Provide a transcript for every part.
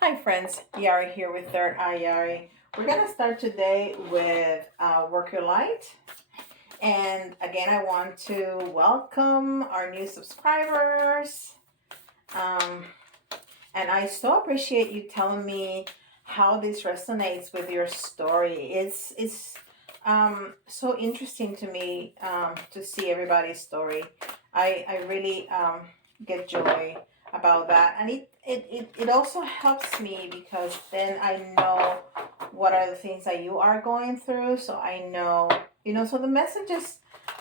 Hi friends, Yari here with Third Eye Yari. We're going to start today with Work Your Light. And again, I want to welcome our new subscribers. And I so appreciate you telling me how this resonates with your story. It's so interesting to me to see everybody's story. I really get joy about that, and it also helps me because then I know what are the things that you are going through, so I know, so the messages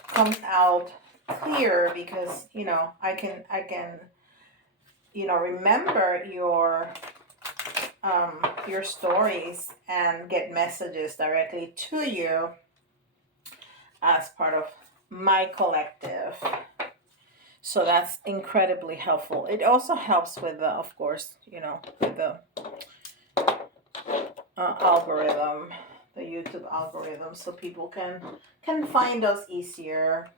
comes out clear because I can remember your stories and get messages directly to you as part of my collective. So that's incredibly helpful. It also helps with the, of course, with the algorithm, the YouTube algorithm, so people can find us easier.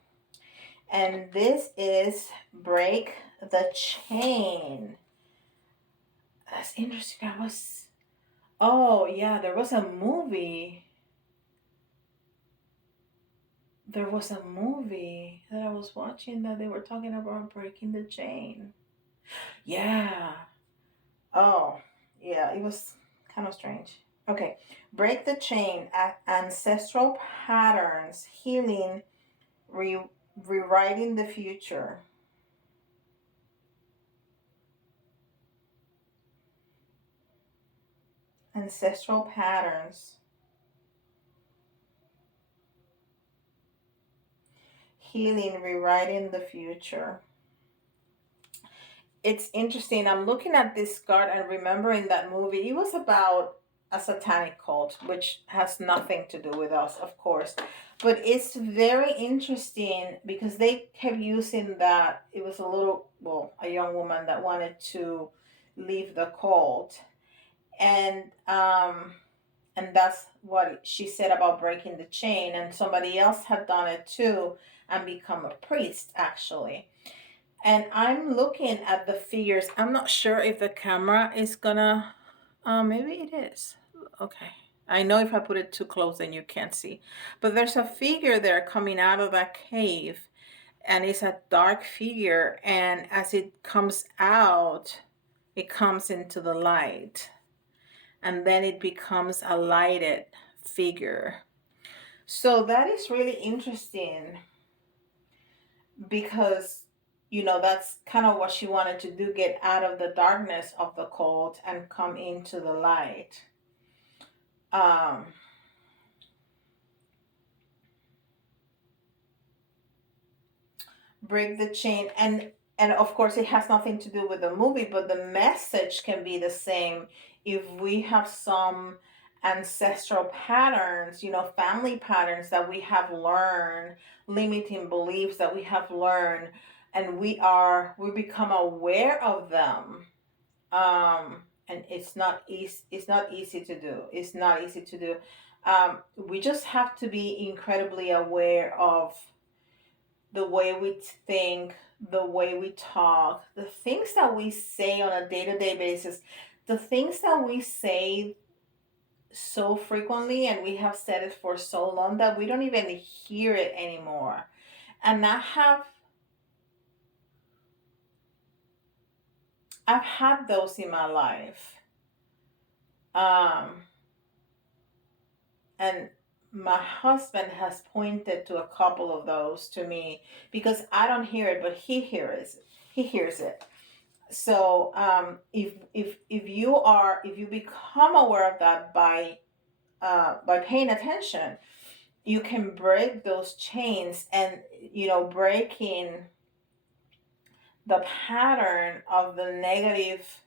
And this is Break the Chain. That's interesting. Oh yeah, there was a movie. There was a movie that I was watching that they were talking about breaking the chain. Yeah. Oh, yeah, it was kind of strange. Okay. Break the chain, ancestral patterns, healing, re- rewriting the future. Ancestral patterns, healing, rewriting the future. It's interesting. I'm looking at this card and remembering that movie. It was about a satanic cult, which has nothing to do with us, of course. But it's very interesting because they kept using that. It was a young woman that wanted to leave the cult. And and that's what she said about breaking the chain. And somebody else had done it too and become a priest, actually. And I'm looking at the figures. I'm not sure if the camera is gonna, maybe it is. Okay. I know if I put it too close, then you can't see. But there's a figure there coming out of that cave, and it's a dark figure. And as it comes out, it comes into the light, and then it becomes a lighted figure. So that is really interesting because that's kind of what she wanted to do, get out of the darkness of the cult and come into the light. um Break the chain, and of course it has nothing to do with the movie, but the message can be the same. If we have some ancestral patterns, family patterns that we have learned, limiting beliefs that we have learned, and we become aware of them. And it's not easy to do. It's not easy to do. We just have to be incredibly aware of the way we think, the way we talk, the things that we say on a day-to-day basis, the things that we say so frequently, and we have said it for so long that we don't even hear it anymore. And I've had those in my life. um and my husband has pointed to a couple of those to me because I don't hear it, but he hears it. So if you become aware of that by paying attention, you can break those chains, and breaking the pattern of the negative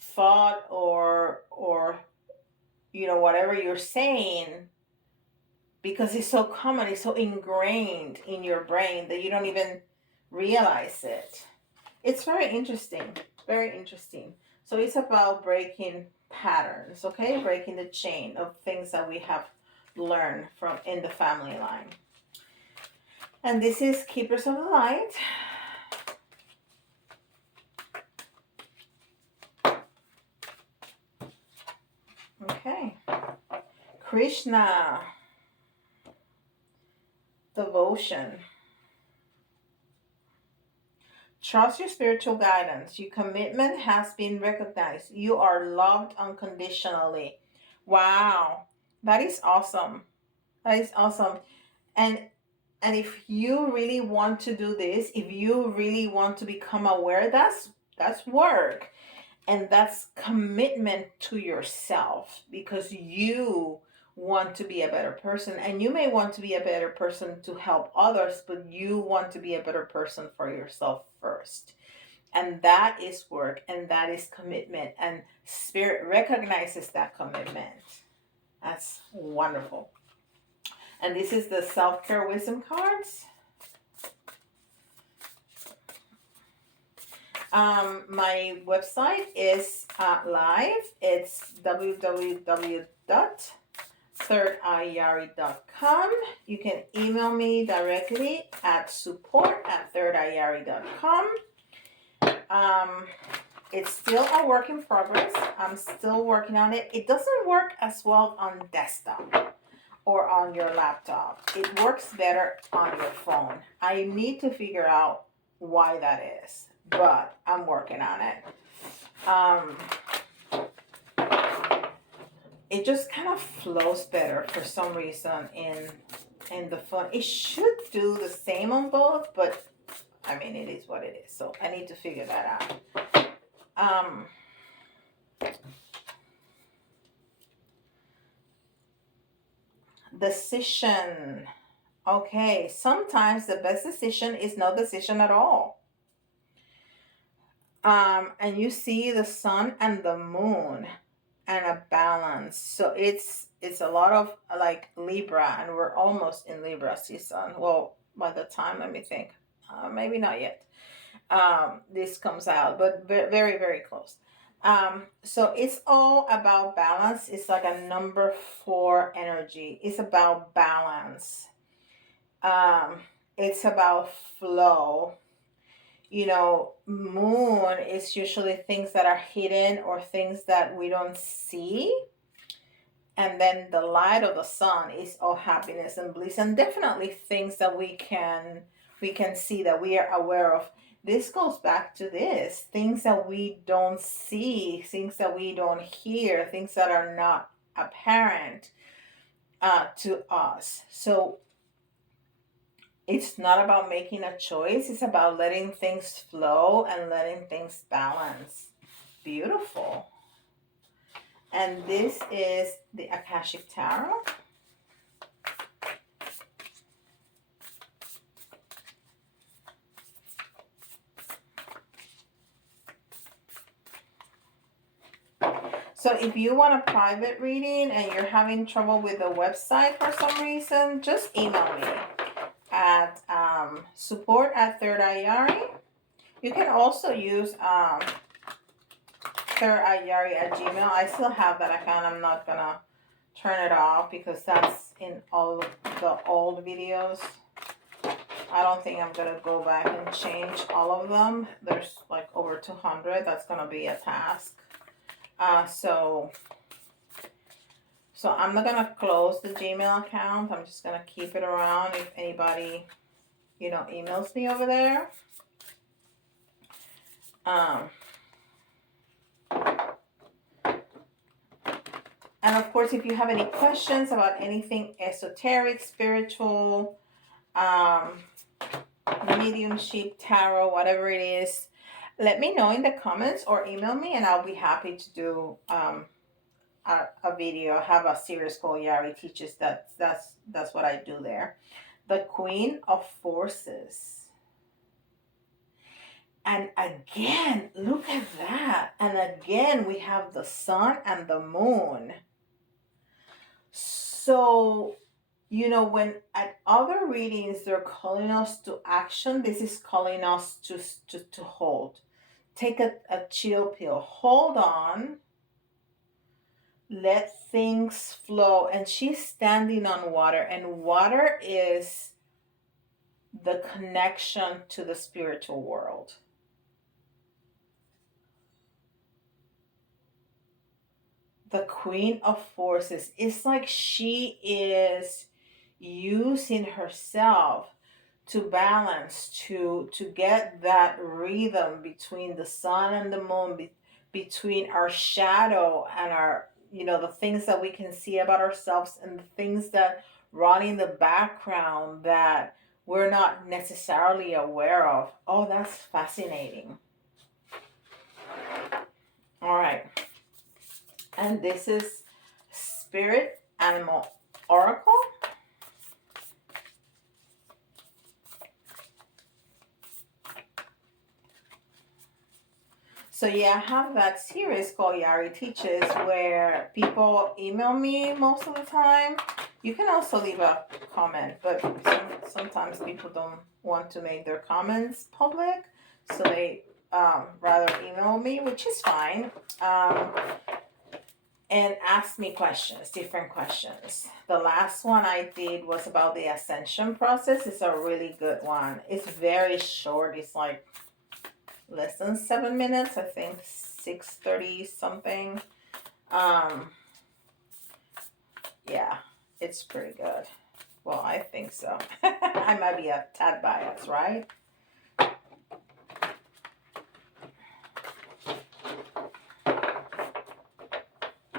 thought or whatever you're saying, because it's so common, it's so ingrained in your brain that you don't even realize it. It's very interesting, very interesting. So it's about breaking patterns, okay? Breaking the chain of things that we have learned from in the family line. And this is Keepers of the Light. Krishna, devotion. Trust your spiritual guidance. Your commitment has been recognized. You are loved unconditionally. Wow. That is awesome. That is awesome. And if you really want to do this, if you really want to become aware, that's work. And that's commitment to yourself, because you want to be a better person, and you may want to be a better person to help others, but you want to be a better person for yourself first. And that is work, and that is commitment, and spirit recognizes that commitment. That's wonderful. And this is the self-care wisdom cards. My website is live. It's www.thirdeyeyari.com. You can email me directly at support@thirdeyeyari.com. It's still a work in progress. I'm still working on it. It doesn't work as well on desktop or on your laptop. It works better on your phone. I need to figure out why that is, but I'm working on it. It just kind of flows better for some reason in the phone. It should do the same on both, but I mean, it is what it is. So I need to figure that out. Decision. Okay, sometimes the best decision is no decision at all. And you see the sun and the moon and a balance. So it's a lot of like Libra, and we're almost in Libra season. Well, by the time, let me think, maybe not yet. This comes out, but very, very close. So it's all about balance. It's like a number 4 energy. It's about balance. It's about flow. You know, moon is usually things that are hidden or things that we don't see. And then the light of the sun is all happiness and bliss, and definitely things that we can see, that we are aware of. This goes back to this, things that we don't see, things that we don't hear, things that are not apparent to us. So it's not about making a choice. It's about letting things flow and letting things balance. Beautiful. And this is the Akashic Tarot. So if you want a private reading and you're having trouble with the website for some reason, just email me at support@thirdeyeyari. You can also use thirdeyeyari@gmail. I still have that account. I'm not gonna turn it off because that's in all the old videos. I don't think I'm gonna go back and change all of them. There's like over 200. That's gonna be a task. So I'm not gonna close the Gmail account. I'm just gonna keep it around if anybody, emails me over there. And of course, if you have any questions about anything esoteric, spiritual, mediumship, tarot, whatever it is, let me know in the comments or email me, and I'll be happy to do a video. I have a series called Yari Teaches. That's what I do there. The Queen of Forces. And again, look at that. And again, we have the sun and the moon. So, when at other readings, they're calling us to action, this is calling us to hold. Take a chill pill. Hold on. Let things flow. And she's standing on water. And water is the connection to the spiritual world. the Queen of Forces. It's like she is using herself to balance, to get that rhythm between the sun and the moon, between our shadow and our, the things that we can see about ourselves and the things that run in the background that we're not necessarily aware of. Oh, that's fascinating. All right. And this is Spirit Animal Oracle. So yeah, I have that series called Yari Teaches where people email me most of the time. You can also leave a comment, but sometimes people don't want to make their comments public, so they rather email me, which is fine, and ask me questions, different questions. The last one I did was about the ascension process. It's a really good one. It's very short. It's like less than 7 minutes, I think 6:30 something. Yeah, it's pretty good. Well, I think so. I might be a tad biased, right?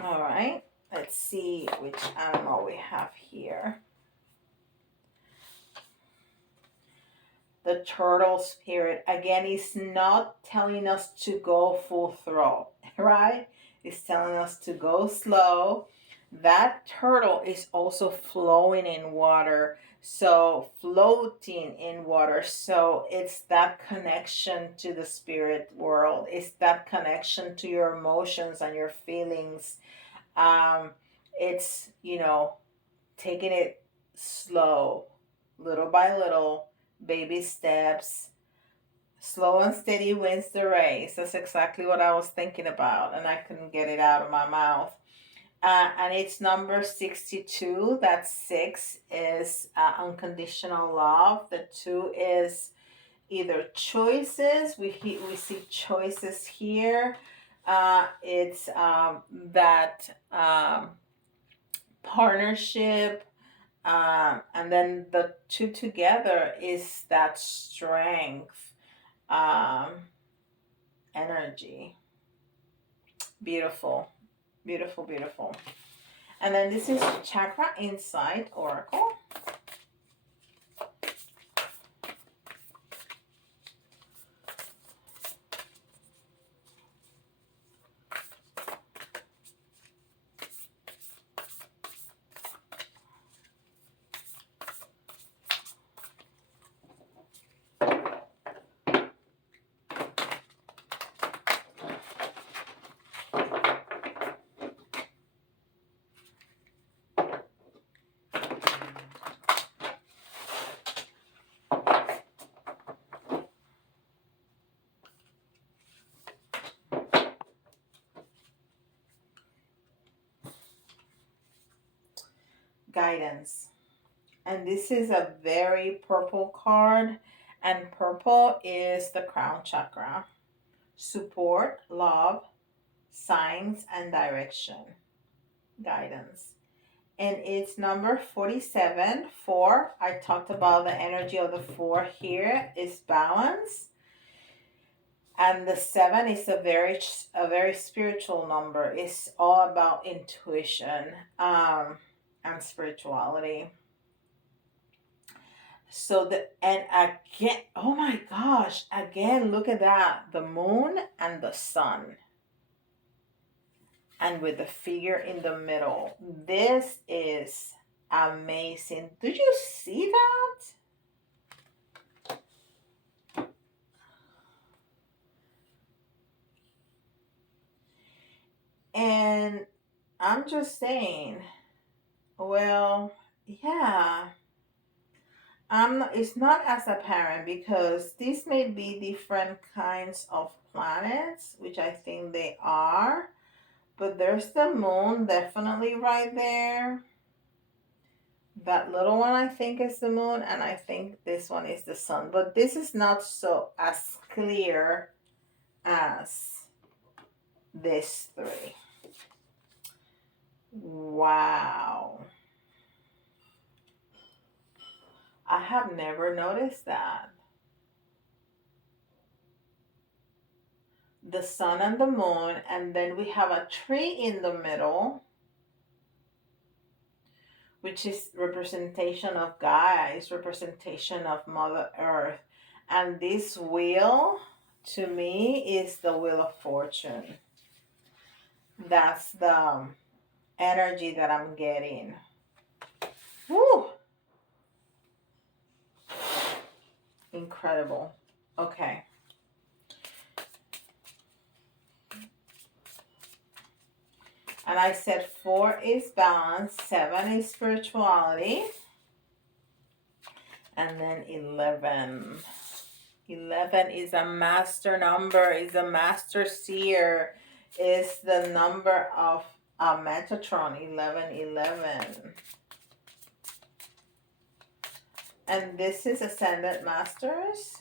All right, let's see which animal we have here. The turtle spirit, again, is not telling us to go full throttle, right? It's telling us to go slow. That turtle is also flowing in water, so floating in water. So it's that connection to the spirit world. It's that connection to your emotions and your feelings. It's, taking it slow, little by little, baby steps. Slow and steady wins the race. That's exactly what I was thinking about, and I couldn't get it out of my mouth. And it's number 62. That 6 is unconditional love. The 2 is either choices. We see choices here. It's that partnership. And then the 2 together is that strength, um, energy. Beautiful, beautiful, beautiful. And then this is Chakra Insight Oracle. Guidance. And this is a very purple card, and purple is the crown chakra. Support, love, signs, and direction. Guidance. And it's number 47. 4, I talked about the energy of the 4 here is balance. And the 7 is a very spiritual number. It's all about intuition, and spirituality. So and again, oh my gosh, again, look at that. The moon and the sun. And with the figure in the middle. This is amazing. Did you see that? And I'm just saying, well, yeah. It's not as apparent because these may be different kinds of planets, which I think they are. But there's the moon definitely right there. That little one I think is the moon, and I think this one is the sun. But this is not so as clear as this 3. have never noticed that. The sun and the moon, and then we have a tree in the middle, which is representation of Gaia, is representation of Mother Earth. And this wheel, to me, is the wheel of fortune. That's the energy that I'm getting. Woo! Incredible. Okay. And I said 4 is balance, 7 is spirituality, and then 11. 11 is a master number, is a master seer, is the number of Metatron, 1111. And this is Ascendant Masters.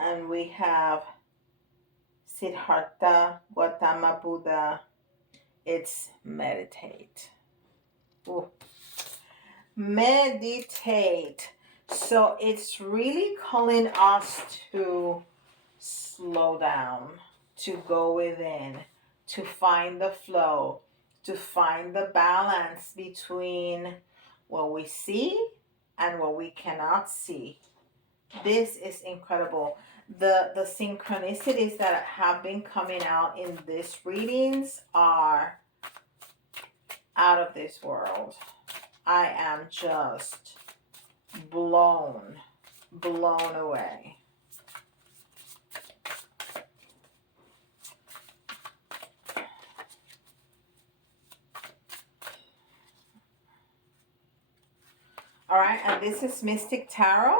And we have Siddhartha Gautama Buddha. It's meditate. Ooh. Meditate. So it's really calling us to slow down, to go within, to find the flow, to find the balance between what we see and what we cannot see. This is incredible. The synchronicities that have been coming out in these readings are out of this world. I am just blown away. All right, and this is Mystic Tarot.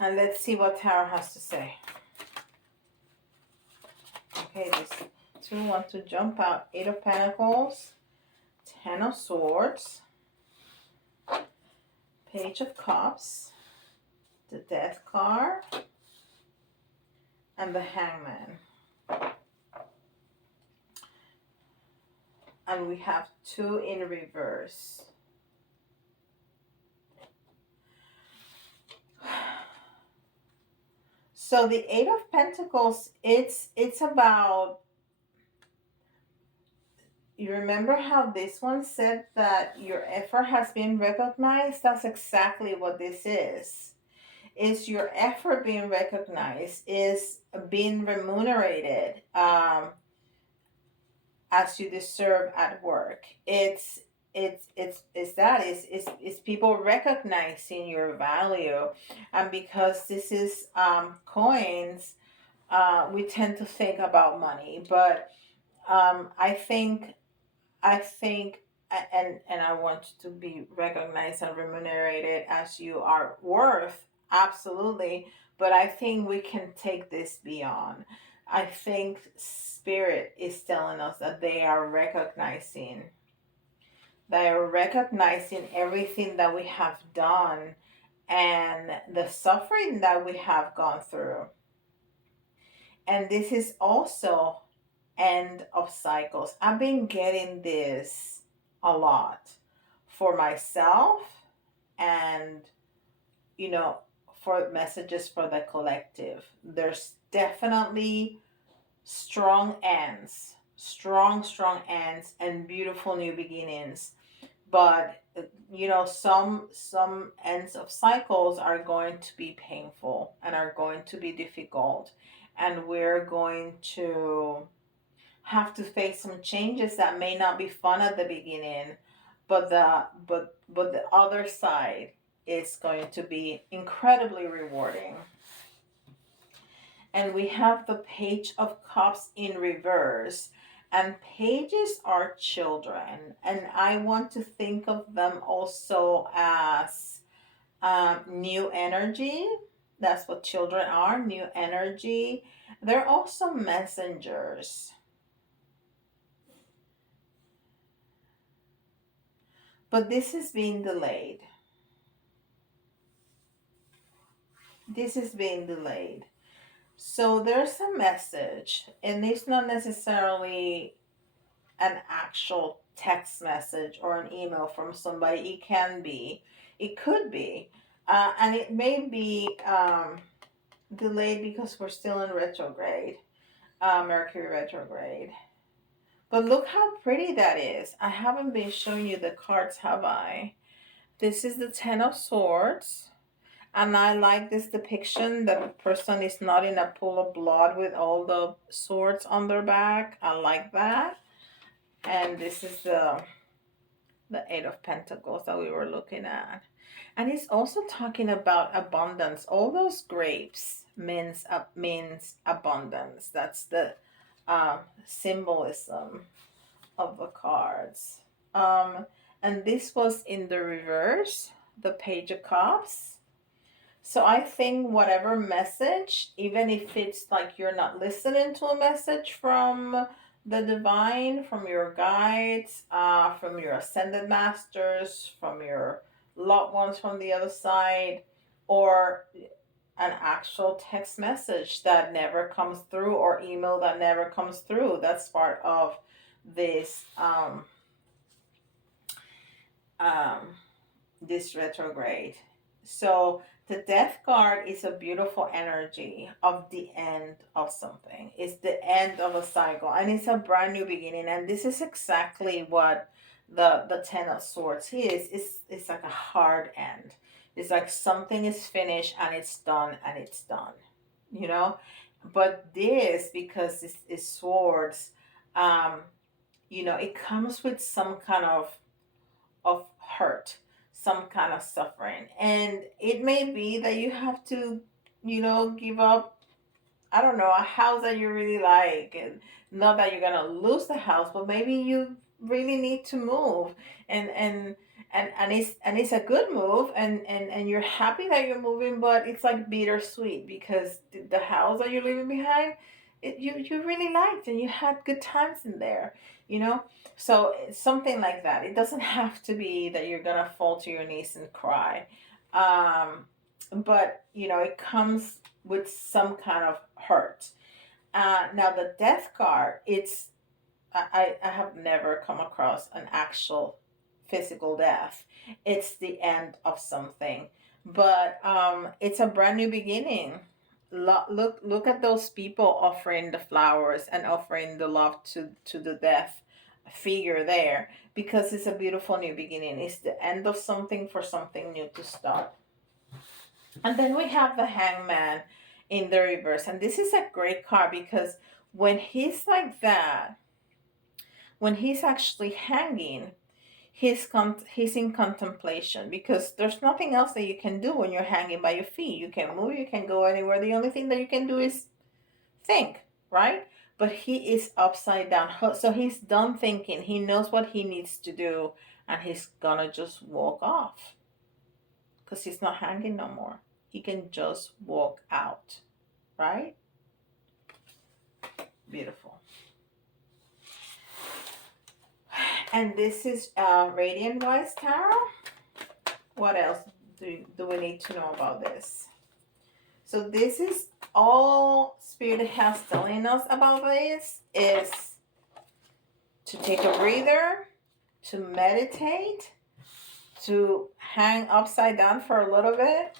And let's see what Tarot has to say. Okay, these two want to jump out. 8 of Pentacles, 10 of Swords, Page of Cups, the Death card, and the Hangman. And we have 2 in reverse. So the 8 of Pentacles, it's about, you remember how this one said that your effort has been recognized? That's exactly what this is. Is your effort being recognized, is being remunerated as you deserve at work. It's people recognizing your value. And because this is coins, we tend to think about money, but I think and I want you to be recognized and remunerated as you are worth, absolutely. But I think we can take this beyond. I think Spirit is telling us that they are recognizing everything that we have done and the suffering that we have gone through. And this is also end of cycles. I've been getting this a lot for myself and, for messages for the collective. There's definitely strong ends, strong ends and beautiful new beginnings. But some ends of cycles are going to be painful and are going to be difficult, and we're going to have to face some changes that may not be fun at the beginning, but the other side is going to be incredibly rewarding. And we have the Page of Cups in reverse. And pages are children. And I want to think of them also as new energy. That's what children are, new energy. They're also messengers. But this is being delayed. This is being delayed. So there's a message, and it's not necessarily an actual text message or an email from somebody. It can be, it could be, and it may be delayed because we're still in retrograde, Mercury retrograde. But look how pretty that is. I haven't been showing you the cards, have I? This is the Ten of Swords. And I like this depiction that the person is not in a pool of blood with all the swords on their back. I like that. And this is the Eight of Pentacles that we were looking at. And it's also talking about abundance. All those grapes means abundance. That's the symbolism of the cards. And this was in the reverse, the Page of Cups. So I think whatever message, even if it's like you're not listening to a message from the divine, from your guides, from your ascended masters, from your loved ones from the other side, or an actual text message that never comes through or email that never comes through. That's part of this um, this retrograde. So the death card is a beautiful energy of the end of something. It's the end of a cycle, and it's a brand new beginning. And this is exactly what the Ten of Swords is. It's like a hard end. It's like something is finished and it's done and it's done. You know, but this, because it's swords, um, it comes with some kind of hurt, some kind of suffering. And it may be that you have to, give up, I don't know, a house that you really like. And not that you're going to lose the house, but maybe you really need to move. And it's a good move, and you're happy that you're moving, but it's like bittersweet because the house that you're leaving behind, you really liked and you had good times in there, you know. So it's something like that. It doesn't have to be that you're gonna fall to your knees and cry, but it comes with some kind of hurt. Now the death card, I have never come across an actual physical death. It's the end of something, but it's a brand new beginning. Look at those people offering the flowers and offering the love to the death figure there, because it's a beautiful new beginning. It's the end of something for something new to start. And then we have the Hangman in the reverse, and this is a great card because when he's like that, when he's actually hanging, he's in contemplation, because there's nothing else that you can do when you're hanging by your feet. You can move, you can go anywhere. The only thing that you can do is think, right? But he is upside down. So he's done thinking. He knows what he needs to do, and he's gonna just walk off because he's not hanging no more. He can just walk out, right? Beautiful. And this is Radiant Wise Tarot. What else do we need to know about this? So this is all Spirit has telling us about this, is to take a breather, to meditate, to hang upside down for a little bit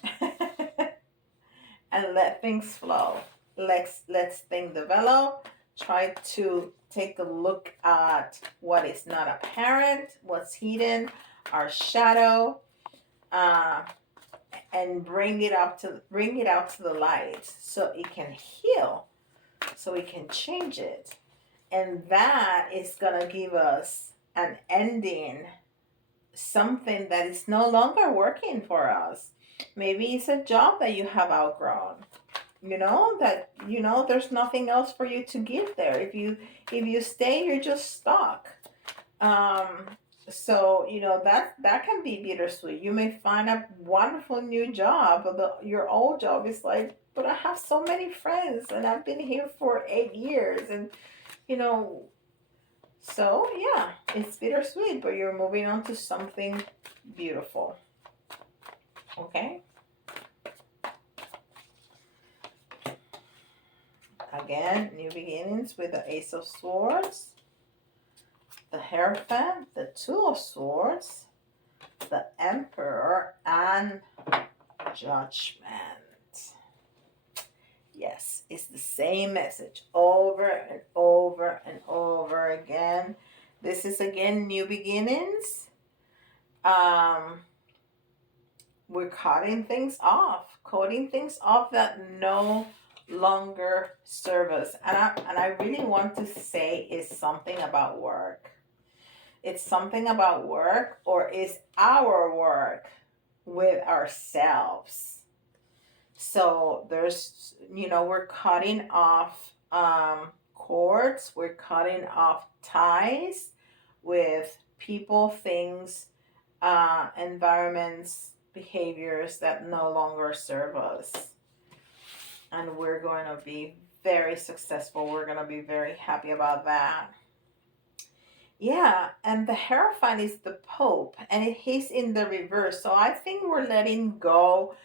and let things flow. Let's things develop. Try to take a look at what is not apparent, what's hidden, our shadow, and bring it out to the light so it can heal, so we can change it. And that is gonna give us an ending, something that is no longer working for us. Maybe it's a job that you have outgrown, that there's nothing else for you to give there. If you stay, you're just stuck. So, that can be bittersweet. You may find a wonderful new job, but your old job is like, but I have so many friends and I've been here for 8 years, and you know, so yeah, it's bittersweet, but you're moving on to something beautiful. Okay? Again, new beginnings with the Ace of Swords, the Hierophant, the Two of Swords, the Emperor, and Judgment. Yes, it's the same message over and over and over again. This is again new beginnings. We're cutting things off that no longer serve us. And I really want to say is something about work. It's something about work, or is our work with ourselves. So there's, we're cutting off cords, we're cutting off ties with people, things, environments, behaviors that no longer serve us. And we're going to be very successful. We're going to be very happy about that. Yeah, and the Hierophant is the Pope, and he's in the reverse. So I think we're letting go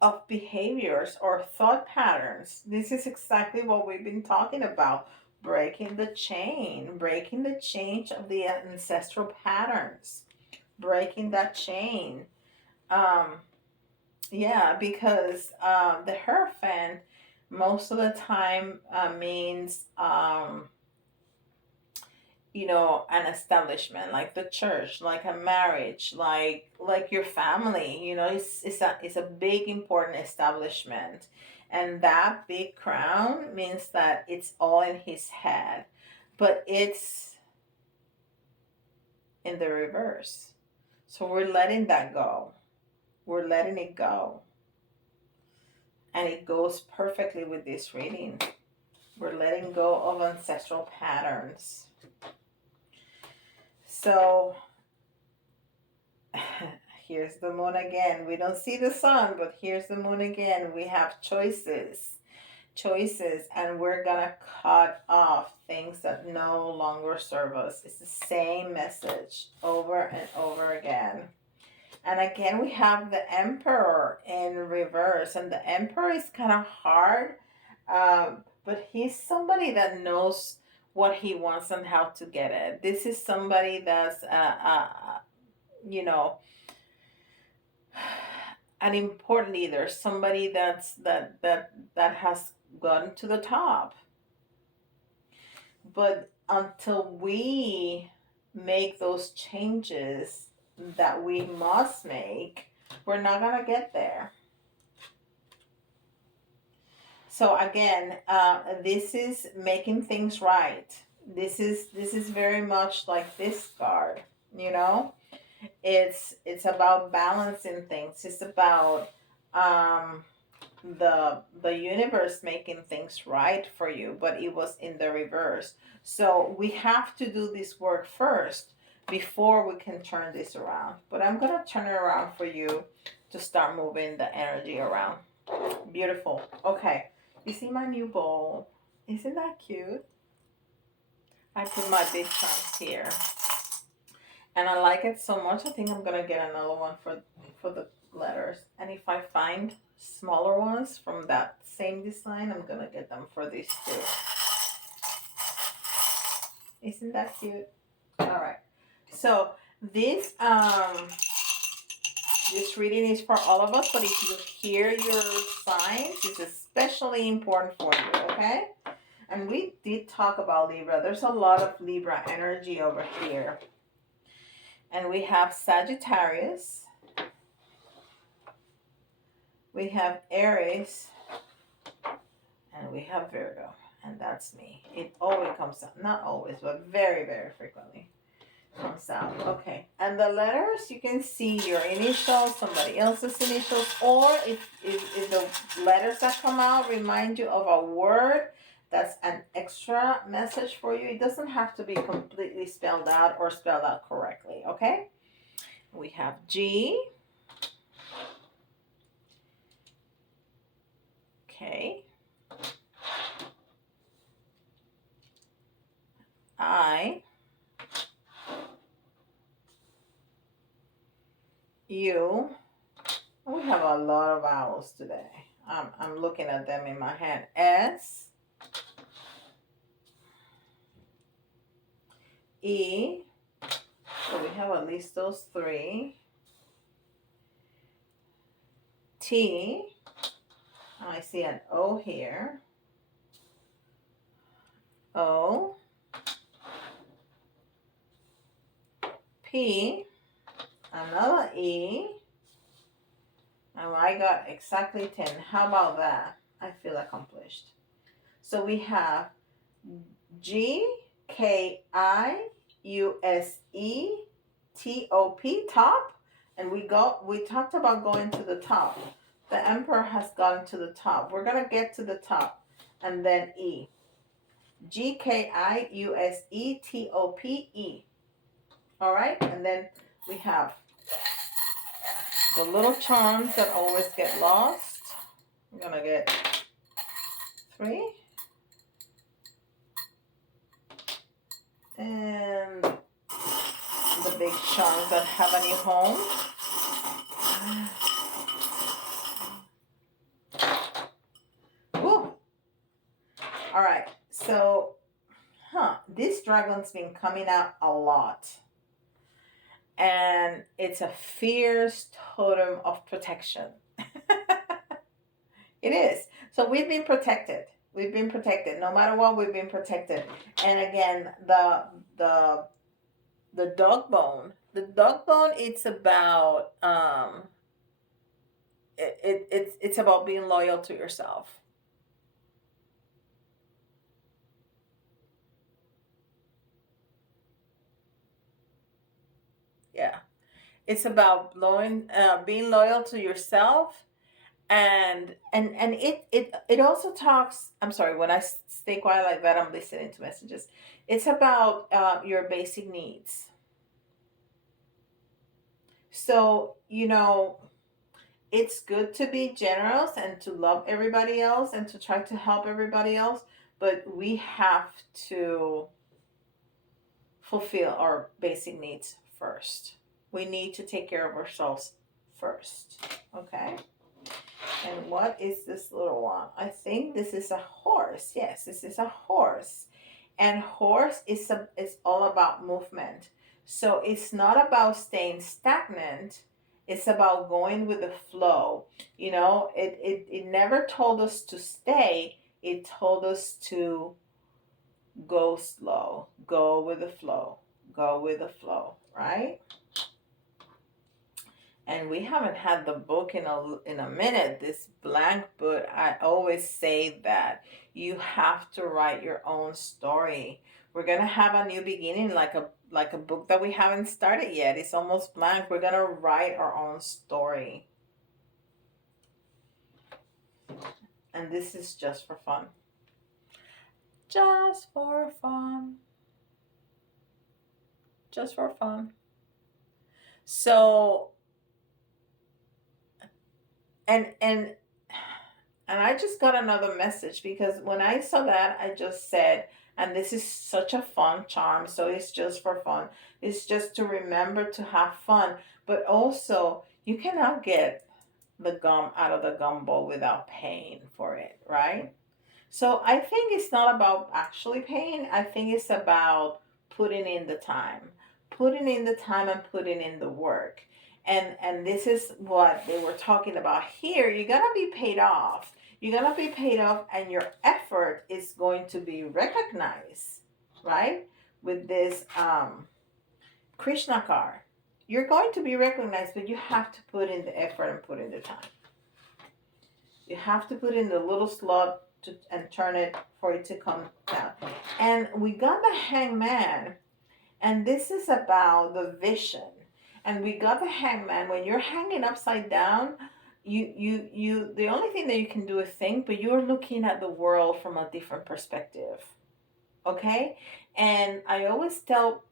of behaviors or thought patterns. This is exactly what we've been talking about. Breaking the chain of the ancestral patterns, breaking that chain. Yeah, because the Hierophant most of the time means an establishment, like the church, like a marriage, like your family. It's a big important establishment, and that big crown means that it's all in his head, but it's in the reverse. So we're letting that go. We're letting it go. And it goes perfectly with this reading. We're letting go of ancestral patterns. So here's the moon again. We don't see the sun, but here's the moon again. We have choices, and we're gonna cut off things that no longer serve us. It's the same message over and over again. And again, we have the Emperor in reverse, and the Emperor is kind of hard, but he's somebody that knows what he wants and how to get it. This is somebody that's, an important leader, somebody that has gotten to the top. But until we make those changes that we must make, we're not gonna get there. So again, this is making things right. This is very much like this card. It's about balancing things. It's about the universe making things right for you, but it was in the reverse. So we have to do this work first before we can turn this around. But I'm gonna turn it around for you to start moving the energy around. Beautiful. Okay, you see my new bowl? Isn't that cute? I put my big chunks here, and I like it so much. I think I'm gonna get another one for the letters. And if I find smaller ones from that same design, I'm gonna get them for this too. Isn't that cute? All right. So this reading is for all of us, but if you hear your signs, it's especially important for you. Okay. And we did talk about Libra. There's a lot of Libra energy over here. And we have Sagittarius. We have Aries. And we have Virgo. And that's me. It always comes out. Not always, but very, very frequently comes out. Okay. And the letters, you can see your initials, somebody else's initials, or if the letters that come out remind you of a word That's an extra message for you. It doesn't have to be completely spelled out or spelled out correctly, okay? We have G. Okay. I. U. We have a lot of vowels today. I'm looking at them in my hand. S. E. So we have at least those three. T. I see an O here. O. P. Another E. And I got exactly 10. How about that? I feel accomplished. So we have G, K, I, U, S, E, T, O, P, top. And we talked about going to the top. The Emperor has gotten to the top. We're going to get to the top. And then E. G, K, I, U, S, E, T, O, P, E. All right? And then we have the little charms that always get lost. I'm going to get 3. And the big charms that have a new home. Woo! All right, so, this dragon's been coming out a lot. And it's a fierce totem of protection. It is. So we've been protected. We've been protected. No matter what, we've been protected. And again, the dog bone. The dog bone, it's about it's about being loyal to yourself. Yeah. It's about being loyal to yourself. And it also talks, I'm sorry, when I stay quiet like that, I'm listening to messages. It's about your basic needs. So, it's good to be generous and to love everybody else and to try to help everybody else, but we have to fulfill our basic needs first. We need to take care of ourselves first. Okay? And what is this little one? I think this is a horse. Yes, this is a horse. And horse is all about movement. So it's not about staying stagnant. It's about going with the flow. It never told us to stay. It told us to go slow. Go with the flow. Go with the flow, right? And we haven't had the book in a minute, this blank book. I always say that you have to write your own story. We're gonna have a new beginning, like a book that we haven't started yet. It's almost blank. We're gonna write our own story. And this is just for fun. Just for fun. Just for fun. So and I just got another message, because when I saw that, I just said, and this is such a fun charm, so it's just for fun. It's just to remember to have fun, but also you cannot get the gum out of the gumbo without paying for it, right? So I think it's not about actually paying. I think it's about putting in the time. Putting in the time and putting in the work. And this is what they were talking about here. You're gonna be paid off. You're gonna be paid off, and your effort is going to be recognized, right? With this Krishna card. You're going to be recognized, but you have to put in the effort and put in the time. You have to put in the little slot and turn it for it to come down. And we got the Hangman, and this is about the vision. And we got the Hangman. When you're hanging upside down, the only thing that you can do is think, but you're looking at the world from a different perspective. Okay. And I always tell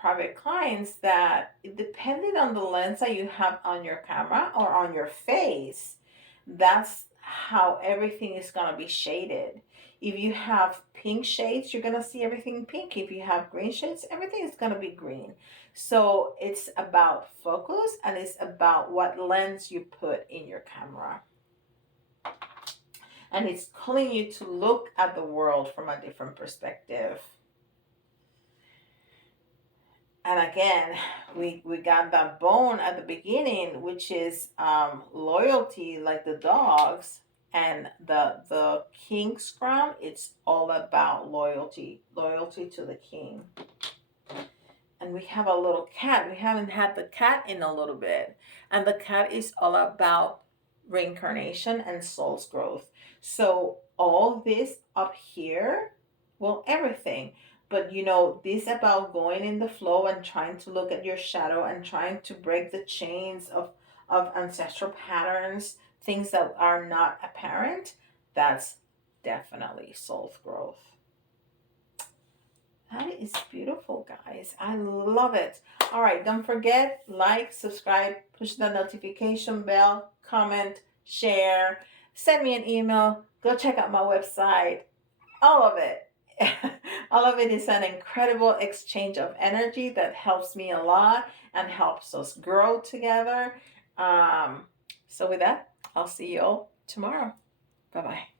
private clients that depending on the lens that you have on your camera or on your face, that's how everything is going to be shaded. If you have pink shades, you're going to see everything pink. If you have green shades, everything is going to be green. So it's about focus, and it's about what lens you put in your camera. And it's calling you to look at the world from a different perspective. And again, we got that bone at the beginning, which is loyalty, like the dogs. And the king's crown, it's all about loyalty to the king. And we have a little cat. We haven't had the cat in a little bit, and the cat is all about reincarnation and soul's growth. So all this up here, well, everything, but this about going in the flow and trying to look at your shadow and trying to break the chains of ancestral patterns, things that are not apparent. That's definitely soul's growth. That is beautiful, guys. I love it. All right, don't forget, like, subscribe, push the notification bell, comment, share, send me an email, go check out my website. All of it. All of it is an incredible exchange of energy that helps me a lot and helps us grow together. So with that, I'll see you all tomorrow. Bye-bye.